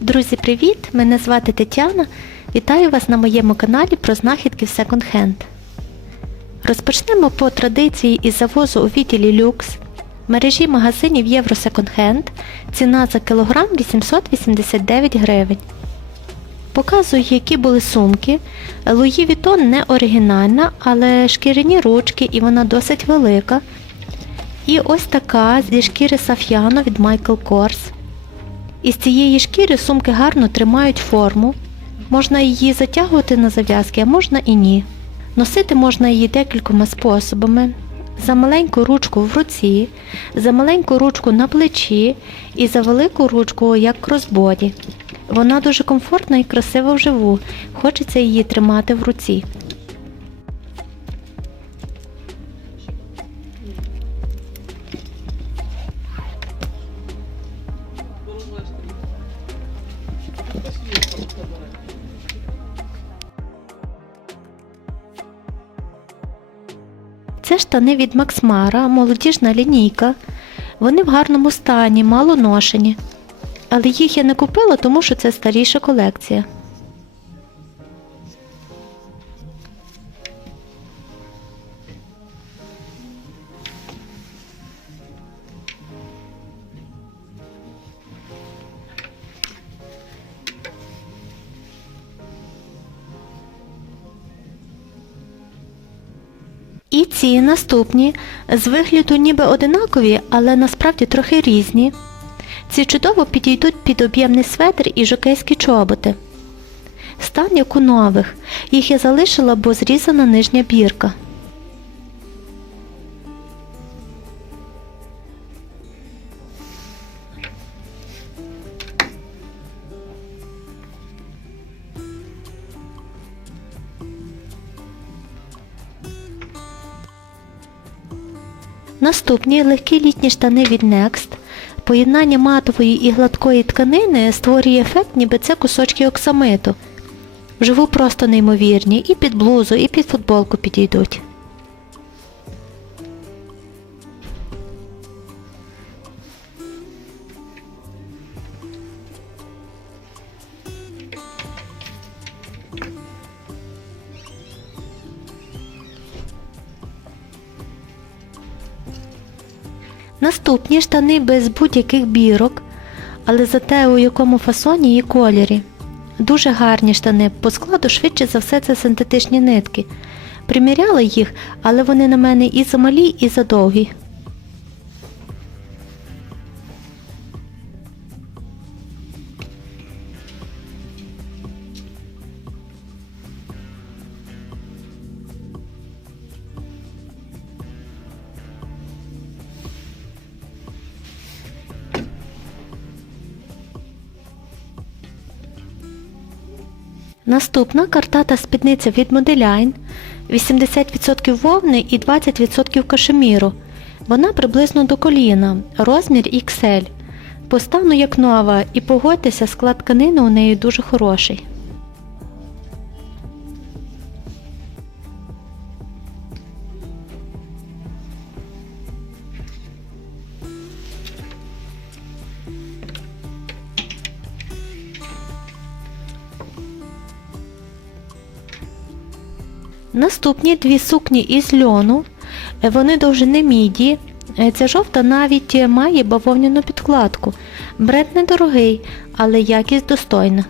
Друзі, привіт! Мене звати Тетяна. Вітаю вас на моєму каналі про знахідки в секонд-хенд. Розпочнемо по традиції із завозу у відділі люкс. Мережі магазинів Євро Секонд-хенд. Ціна за кілограм 889 гривень. Показую, які були сумки. Луї Вітон не оригінальна, але шкіряні ручки і вона досить велика. І ось така зі шкіри Саф'яно від Michael Kors. Із цієї шкіри сумки гарно тримають форму. Можна її затягувати на зав'язки, а можна і ні. Носити можна її декількома способами. За маленьку ручку в руці, за маленьку ручку на плечі і за велику ручку як кросбоді. Вона дуже комфортна і красива вживу. Хочеться її тримати в руці. Це штани від Максмара, молодіжна лінійка. Вони в гарному стані, мало ношені. Але їх я не купила, тому що це старіша колекція. І ці наступні з вигляду ніби одинакові, але насправді трохи різні. Ці чудово підійдуть під об'ємний светр і жокейські чоботи. Стан як у нових. Їх я залишила, бо зрізана нижня бірка. Наступні легкі літні штани від Next. Поєднання матової і гладкої тканини створює ефект, ніби це кусочки оксамиту. Вживу просто неймовірні, і під блузу, і під футболку підійдуть. Наступні штани без будь-яких бірок, але зате у якому фасоні і кольорі. Дуже гарні штани, по складу швидше за все це синтетичні нитки. Приміряла їх, але вони на мене і замалі, і задовгі. Наступна картата спідниця від Modeline. 80% вовни і 20% кашеміру. Вона приблизно до коліна, розмір XL. Постану як нова і погодьтеся, склад тканини у неї дуже хороший. Наступні дві сукні із льону. Е, Вони довжини міді. Е, Ця жовта навіть е, має бавовняну підкладку. Бренд недорогий, але якість достойна.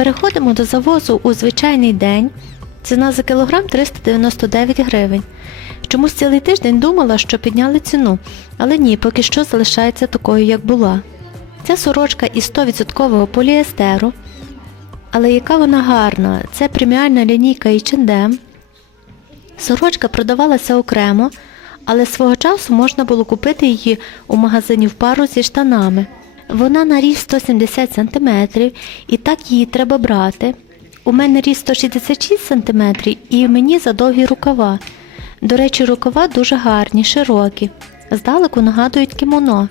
Переходимо до завозу у звичайний день. Ціна за кілограм 399 гривень. Чомусь цілий тиждень думала, що підняли ціну, але ні, поки що залишається такою, як була. Ця сорочка із 100% поліестеру. Але яка вона гарна! Це преміальна лінійка H&M. Сорочка продавалася окремо, але свого часу можна було купити її у магазині в пару зі штанами. Вона на ріст 170 см, і так її треба брати. У мене ріст 166 см і мені задовгі рукава. До речі, рукава дуже гарні, широкі. Здалеку нагадують кімоно.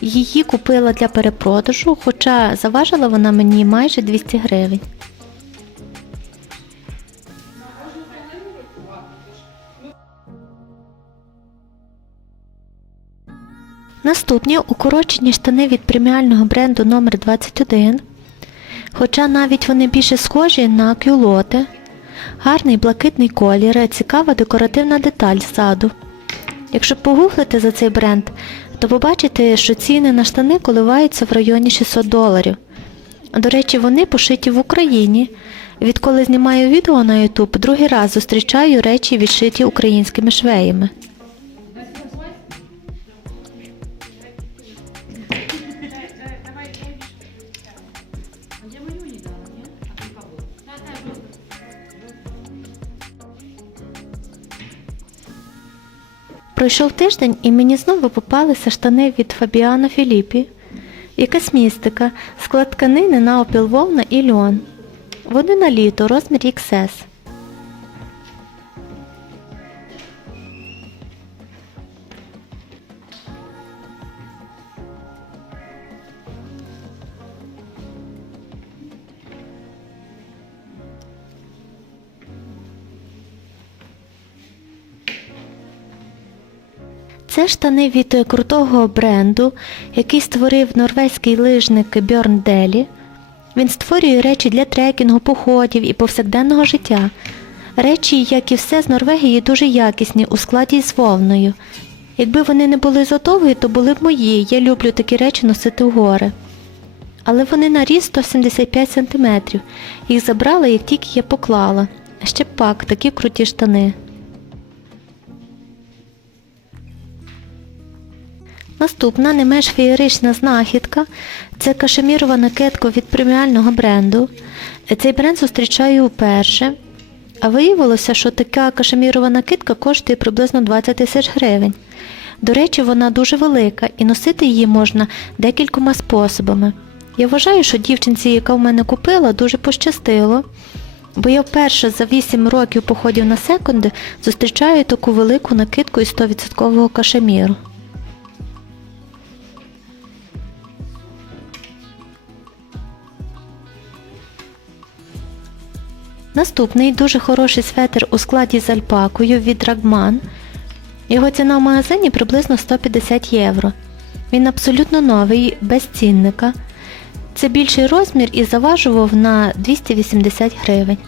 Її купила для перепродажу, хоча заважила вона мені майже 200 гривень. Наступні укорочені штани від преміального бренду номер 21 Хоча навіть вони більше схожі на кюлоти. Гарний блакитний колір, цікава декоративна деталь ззаду. Якщо погуглити за цей бренд, то побачите, що ціни на штани коливаються в районі 600 доларів. До речі, вони пошиті в Україні. Відколи знімаю відео на YouTube, другий раз зустрічаю речі, відшиті українськими швеями. Пройшов тиждень і мені знову попалися штани від Фабіано Філіппі. Якась містика, склад тканини на опіл вовна і льон. Вони на літо, розмір XS. Це штани від е, крутого бренду, який створив норвезький лижник Бьорн Делі. Він створює речі для трекінгу, походів і повсякденного життя. Речі, як і все з Норвегії, дуже якісні у складі з вовною. Якби вони не були з то були б мої. Я люблю такі речі носити в гори. Але вони на ріст 175 см. Їх забрала, як тільки я поклала. Ще пак, такі круті штани. Наступна не менш феєрична знахідка це кашемірова накидка від преміального бренду. Цей бренд зустрічаю вперше. А виявилося, що така кашемірова накидка коштує приблизно 20 тисяч гривень. До речі, вона дуже велика і носити її можна декількома способами. Я вважаю, що дівчинці, яка в мене купила, дуже пощастило, бо я вперше за 8 років походів на секунди зустрічаю таку велику накидку із 100% кашеміру. Наступний дуже хороший светр у складі з альпакою від Рагман. Його ціна в магазині приблизно 150 євро. Він абсолютно новий, без цінника. Це більший розмір і заважував на 280 гривень.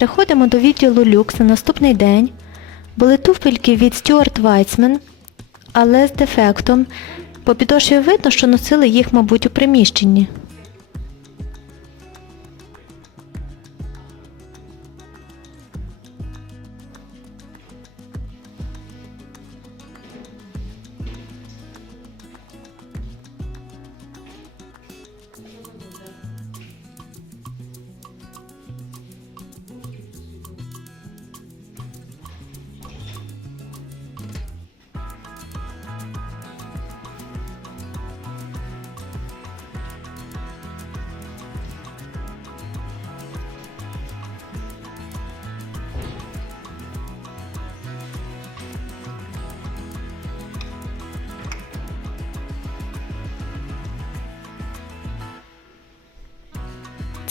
Переходимо до відділу люкс на наступний день. Були туфельки від Stuart Weitzman, але з дефектом. По підошві видно, що носили їх, мабуть, у приміщенні.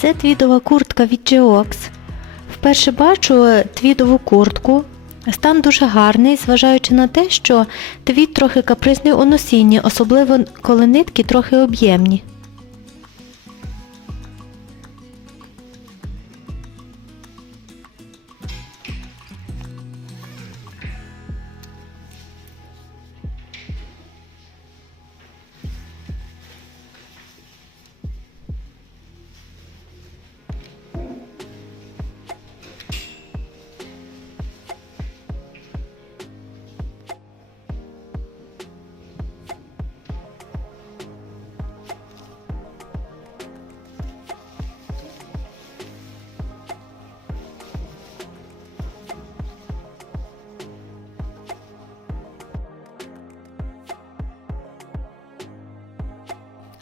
Це твідова куртка від Geox. Вперше бачу е, твідову куртку. Стан дуже гарний, зважаючи на те, що твід трохи капризний у носінні, особливо коли нитки трохи об'ємні.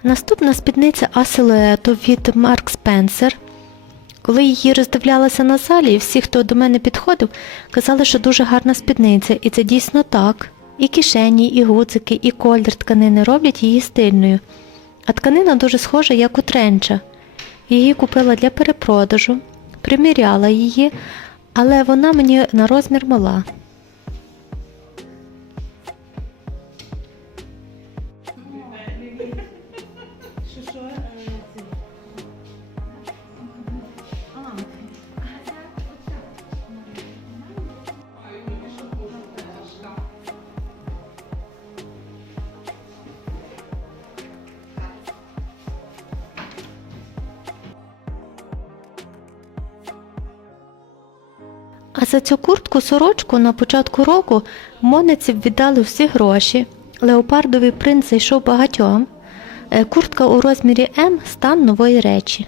Наступна спідниця асилуету від Марк Спенсер. Коли її роздивлялася на залі, і всі, хто до мене підходив, казали, що дуже гарна спідниця, і це дійсно так. І кишені, і гудзики, і колір тканини роблять її стильною. А тканина дуже схожа, як у тренча. Її купила для перепродажу, приміряла її, але вона мені на розмір мала. За цю куртку сорочку на початку року монеці віддали всі гроші. Леопардовий принц зайшов багатьом. Е, Куртка у розмірі М стан нової речі.